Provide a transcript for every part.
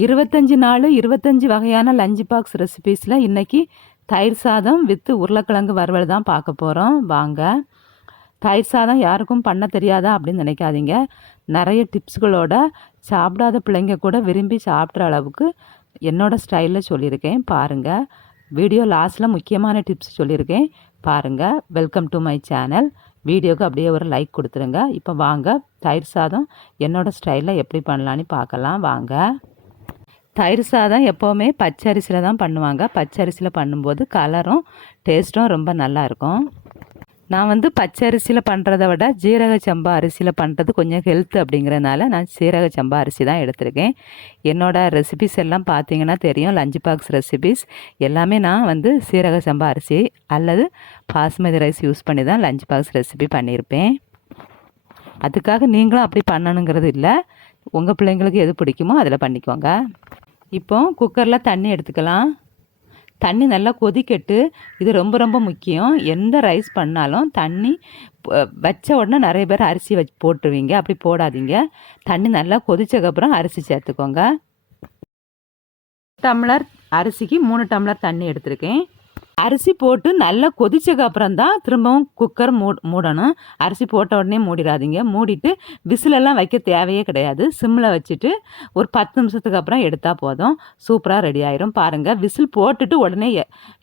25 நாள் 25 வகையான lunch box ரெசிபீஸில் இன்றைக்கி தயிர் சாதம் வித்து உருளைக்கிழங்கு வறுவல் தான் பார்க்க போகிறோம். வாங்க. தயிர் சாதம் யாருக்கும் பண்ண தெரியாதா அப்படின்னு நினைக்காதீங்க. நிறைய டிப்ஸ்களோட சாப்பிடாத பிள்ளைங்க கூட விரும்பி சாப்பிட்ற அளவுக்கு என்னோடய ஸ்டைலில் சொல்லியிருக்கேன். பாருங்கள். வீடியோ லாஸ்ட்டில் முக்கியமான டிப்ஸ் சொல்லியிருக்கேன். பாருங்கள். Welcome to my channel. வீடியோவுக்கு அப்படியே ஒரு லைக் கொடுத்துருங்க. இப்போ வாங்க தயிர் சாதம் என்னோடய ஸ்டைலில் எப்படி பண்ணலான்னு பார்க்கலாம். வாங்க. தயிர் சாதம் எப்போவுமே பச்சரிசியில் தான் பண்ணுவாங்க. பச்சரிசியில் பண்ணும்போது கலரும் டேஸ்ட்டும் ரொம்ப நல்லாயிருக்கும். நான் பச்சரிசியில் பண்ணுறத விட ஜீரக சம்பா அரிசியில் பண்ணுறது கொஞ்சம் ஹெல்த் அப்படிங்கிறதுனால நான் சீரக சம்பா அரிசி தான் எடுத்திருக்கேன். என்னோடய ரெசிபிஸ் எல்லாம் பார்த்தீங்கன்னா தெரியும். லஞ்ச் பாக்ஸ் ரெசிபிஸ் எல்லாமே நான் சீரக சம்பா அரிசி அல்லது பாஸ்மதி ரைஸ் யூஸ் பண்ணி தான் லஞ்ச் பாக்ஸ் ரெசிபி பண்ணியிருப்பேன். அதுக்காக நீங்களும் அப்படி பண்ணணுங்கிறது இல்லை. உங்கள் பிள்ளைங்களுக்கு எது பிடிக்குமோ அதில் பண்ணிக்கோங்க. இப்போ குக்கரில் தண்ணி எடுத்துக்கலாம். தண்ணி நல்லா கொதிக்கட்டு. இது ரொம்ப ரொம்ப முக்கியம். எந்த ரைஸ் பண்ணாலும் தண்ணி வச்ச உடனே நிறைய பேர் அரிசி போட்டுருவீங்க. அப்படி போடாதீங்க. தண்ணி நல்லா கொதிச்சக்கப்புறம் அரிசி சேர்த்துக்கோங்க. டம்ளர் அரிசிக்கு 3 டம்ளர் தண்ணி எடுத்திருக்கேன். அரிசி போட்டு நல்லா கொதிச்சக்கு அப்புறம் தான் திரும்பவும் குக்கர் மூடணும். அரிசி போட்ட உடனே மூடிடாதீங்க. மூடிட்டு விசிலெல்லாம் வைக்க தேவையே கிடையாது. சிம்மில் வச்சுட்டு ஒரு 10 நிமிஷத்துக்கு அப்புறம் எடுத்தால் போதும். சூப்பராக ரெடி ஆயிரும். பாருங்கள். விசில் போட்டுட்டு உடனே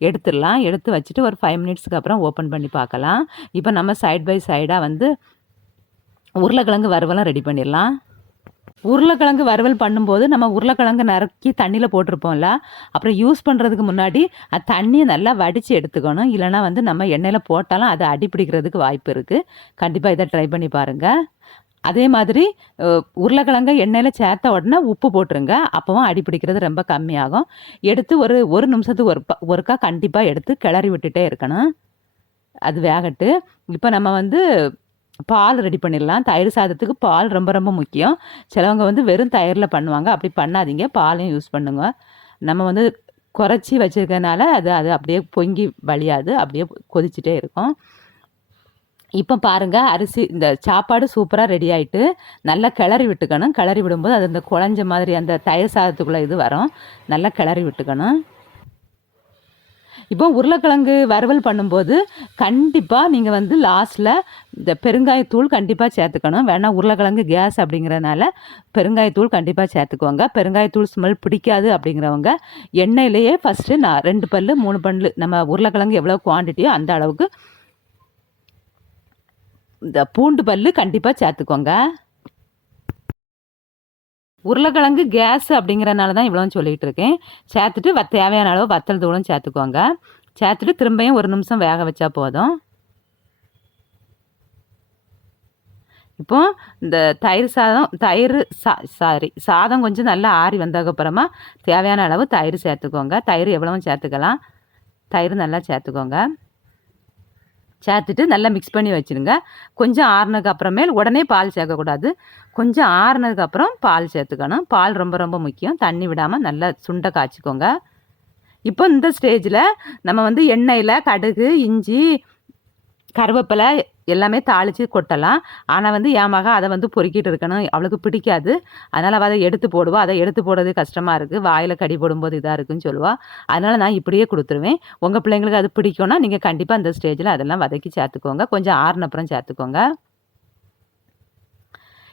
எடுத்துடலாம். எடுத்து வச்சுட்டு ஒரு 5 மினிட்ஸுக்கு அப்புறம் ஓப்பன் பண்ணி பார்க்கலாம். இப்போ நம்ம சைட் பை சைடாக உருளைக்கிழங்கு வறுவலாம் ரெடி பண்ணிடலாம். உருளைக்கிழங்கு வறுவல் பண்ணும்போது நம்ம உருளைக்கிழங்கு நறுக்கி தண்ணியில் போட்டிருப்போம்ல, அப்புறம் யூஸ் பண்ணுறதுக்கு முன்னாடி அது தண்ணியை நல்லா வடித்து எடுத்துக்கணும். இல்லைனா நம்ம எண்ணெயில் போட்டாலும் அது அடிப்பிடிக்கிறதுக்கு வாய்ப்பு இருக்குது. கண்டிப்பாக இதை ட்ரை பண்ணி பாருங்கள். அதே மாதிரி உருளைக்கிழங்கை எண்ணெயில் சேர்த்த உடனே உப்பு போட்டுருங்க. அப்போவும் அடிப்பிடிக்கிறது ரொம்ப கம்மியாகும். எடுத்து ஒரு நிமிஷத்துக்கு ஒருக்கா கண்டிப்பாக எடுத்து கிளறி விட்டுட்டே இருக்கணும். அது வேகட்டு. இப்போ நம்ம பால் ரெடி பண்ணிடலாம். தயிர் சாதத்துக்கு பால் ரொம்ப ரொம்ப முக்கியம். சிலவங்க வெறும் தயிரில் பண்ணுவாங்க. அப்படி பண்ணாதீங்க. பாலையும் யூஸ் பண்ணுங்க. நம்ம குறைச்சி வச்சுருக்கனால அது அப்படியே பொங்கி வழியாது. அப்படியே கொதிச்சுட்டே இருக்கும். இப்போ பாருங்கள். அரிசி இந்த சாப்பாடு சூப்பராக ரெடி ஆகிட்டு நல்லா கிளறி விட்டுக்கணும். கிளறி விடும்போது அது அந்த குழஞ்ச மாதிரி அந்த தயிர் சாதத்துக்குள்ளே இது வரும். நல்லா கிளறி விட்டுக்கணும். இப்போ உருளைக்கிழங்கு வறுவல் பண்ணும்போது கண்டிப்பாக நீங்கள் லாஸ்ட்டில் இந்த பெருங்காயத்தூள் கண்டிப்பாக சேர்த்துக்கணும். வேணால் உருளைக்கிழங்கு கேஸ் அப்படிங்கிறனால பெருங்காயத்தூள் கண்டிப்பாக சேர்த்துக்கோங்க. பெருங்காயத்தூள் ஸ்மெல் பிடிக்காது அப்படிங்கிறவங்க எண்ணெயிலேயே ஃபஸ்ட்டு 2 பல் 3 பல் நம்ம உருளைக்கிழங்கு எவ்வளோ குவான்டிட்டியோ அந்த அளவுக்கு இந்த பூண்டு பல் கண்டிப்பாக சேர்த்துக்கோங்க. உருளைக்கிழங்கு கேஸ் அப்படிங்கிறனால தான் இவ்வளோ சொல்லிகிட்டு இருக்கேன். சேர்த்துட்டு தேவையான அளவு வத்தல் தூளும் சேர்த்துக்கோங்க. சேர்த்துட்டு திரும்பியும் 1 நிமிஷம் வேக வச்சா போதும். இப்போ இந்த சாதம் கொஞ்சம் நல்லா ஆறி வந்ததுக்கப்புறமா தேவையான அளவு தயிர் சேர்த்துக்கோங்க. தயிர் எவ்வளவும் சேர்த்துக்கலாம். தயிர் நல்லா சேர்த்துக்கோங்க. சேர்த்துட்டு நல்லா மிக்ஸ் பண்ணி வச்சுருங்க. கொஞ்சம் ஆறுனதுக்கு அப்புறமேல் உடனே பால் சேர்க்கக்கூடாது. கொஞ்சம் ஆறுனதுக்கப்புறம் பால் சேர்த்துக்கணும். பால் ரொம்ப ரொம்ப முக்கியம். தண்ணி விடாமல் நல்லா சுண்டை காய்ச்சிக்கோங்க. இப்போ இந்த ஸ்டேஜில் நம்ம எண்ணெயில் கடுகு, இஞ்சி, கருவேப்பிலை எல்லாமே தாளித்து கொட்டலாம். ஆனால் என் மக அதை பொறுக்கிட்டு இருக்கணும். அவளுக்கு பிடிக்காது. அதனால் அவள் அதை எடுத்து போடுவாள். அதை எடுத்து போடுறது கஷ்டமாக இருக்குது. வாயில் கடி போடும்போது இதாக இருக்குதுன்னு சொல்லுவாள். அதனால் நான் இப்படியே கொடுத்துருவேன். உங்கள் பிள்ளைங்களுக்கு அது பிடிக்கும்னா நீங்கள் கண்டிப்பாக அந்த ஸ்டேஜில் அதெல்லாம் வதக்கி சேர்த்துக்கோங்க. கொஞ்சம் ஆறுன அப்புறம் சேர்த்துக்கோங்க.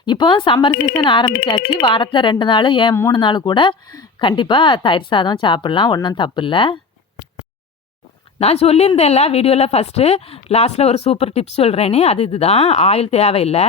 இப்போ சம்மர் சீசன் ஆரம்பித்தாச்சு. வாரத்தில் 2 நாள் 3 நாள் கூட கண்டிப்பாக தயிர் சாதம் சாப்பிட்லாம். ஒன்றும் தப்பு இல்லை. நான் சொல்லியிருந்தேன்ல வீடியோவில் ஃபஸ்ட்டு லாஸ்ட்டில் ஒரு சூப்பர் டிப்ஸ் சொல்கிறேன்னு. இதுதான். ஆயில் தேவையில்லை.